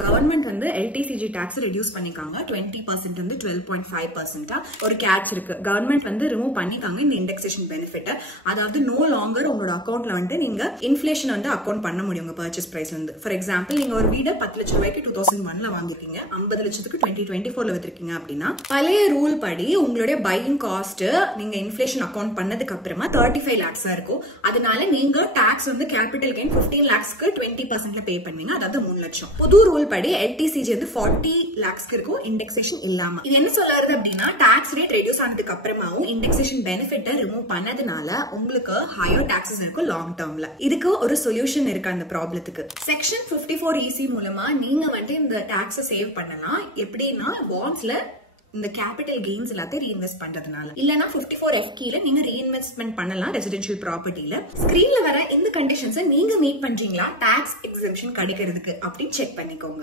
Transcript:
Government வந்து LTCG tax reduce பண்ணிருக்காங்க 20% வந்து 12.5%. ஒரு கேட்ச் இருக்கு. கவர்மெண்ட் வந்து ரிமூவ் பண்ணிருக்காங்க இந்த இண்டெக்ஸேஷன் பெனிஃபிட். அதாவது நோ லாங்கர் உங்களோட அக்கௌண்ட்ல வந்து நீங்க இன்ஃபிளேஷன் வந்து அக்கௌண்ட் பண்ண முடியும் உங்க பர்ச்சேஸ் பிரைஸ்ல இருந்து. ஃபார் எக்ஸாம்பிள் நீங்க ஒரு வீடு 10 லட்சம் ரூபாய்க்கு 2001ல வாங்கிருக்கீங்க, 50 லட்சத்துக்கு 2024ல வித்திருக்கீங்க அப்படின்னா பழைய ரூல் படி உங்களுடைய பையிங் காஸ்ட் நீங்க இன்ஃபிளேஷன் அக்கௌண்ட் பண்ணதுக்கு அப்புறமா 35 lakhs இருக்கும். அதனால நீங்க டாக்ஸ் வந்து கேபிட்டல் கெயின் 15 lakhsக்கு 20%ல பே பண்ணுவீங்க, அதாவது 3 லட்சம். புது ரூல் படி LTCG வந்து 40 lakhsக்கு இருக்கும் இண்டெக்ஸேஷன் இல்லாம. இது என்ன சொல்றது அப்படின்னா டாக்ஸ் ரேட் ரெடியூஸ் ஆனதுக்கு அப்புறமாவும் இண்டெக்ஸேஷன் பெனிஃபிட் ரிமூவ் பண்ணதுனால உங்களுக்கு ஹையர் டாக்ஸஸ் இருக்கும் லாங் டர்ம்ல. இதுக்கு ஒரு சொல்யூஷன் இருக்கு அந்த ப்ராப்ளத்துக்கு. செக்ஷன் 54EC மூலமா நீங்க வந்து இந்த டாக்ஸை சேவ் பண்ணலாம். எப்படின்னா பாண்ட்ஸ்ல இந்த கேபிட்டல் கெயின்ஸ் எல்லாத்தையும் ரீஇன்வெஸ்ட் பண்றதுனால. இல்லனா 54F கீழ நீங்க ரீஇன்வெஸ்ட்மெண்ட் பண்ணலாம் ரெசிடென்ஷியல் ப்ராப்பர்ட்டில. ஸ்கிரீன்ல வர இந்த கண்டிஷன்ஸை நீங்க மீட் பண்றீங்களா டாக்ஸ் எக்ஸம்ஷன் கிடைக்கிறதுக்கு அப்படின்னு செக் பண்ணிக்கோங்க.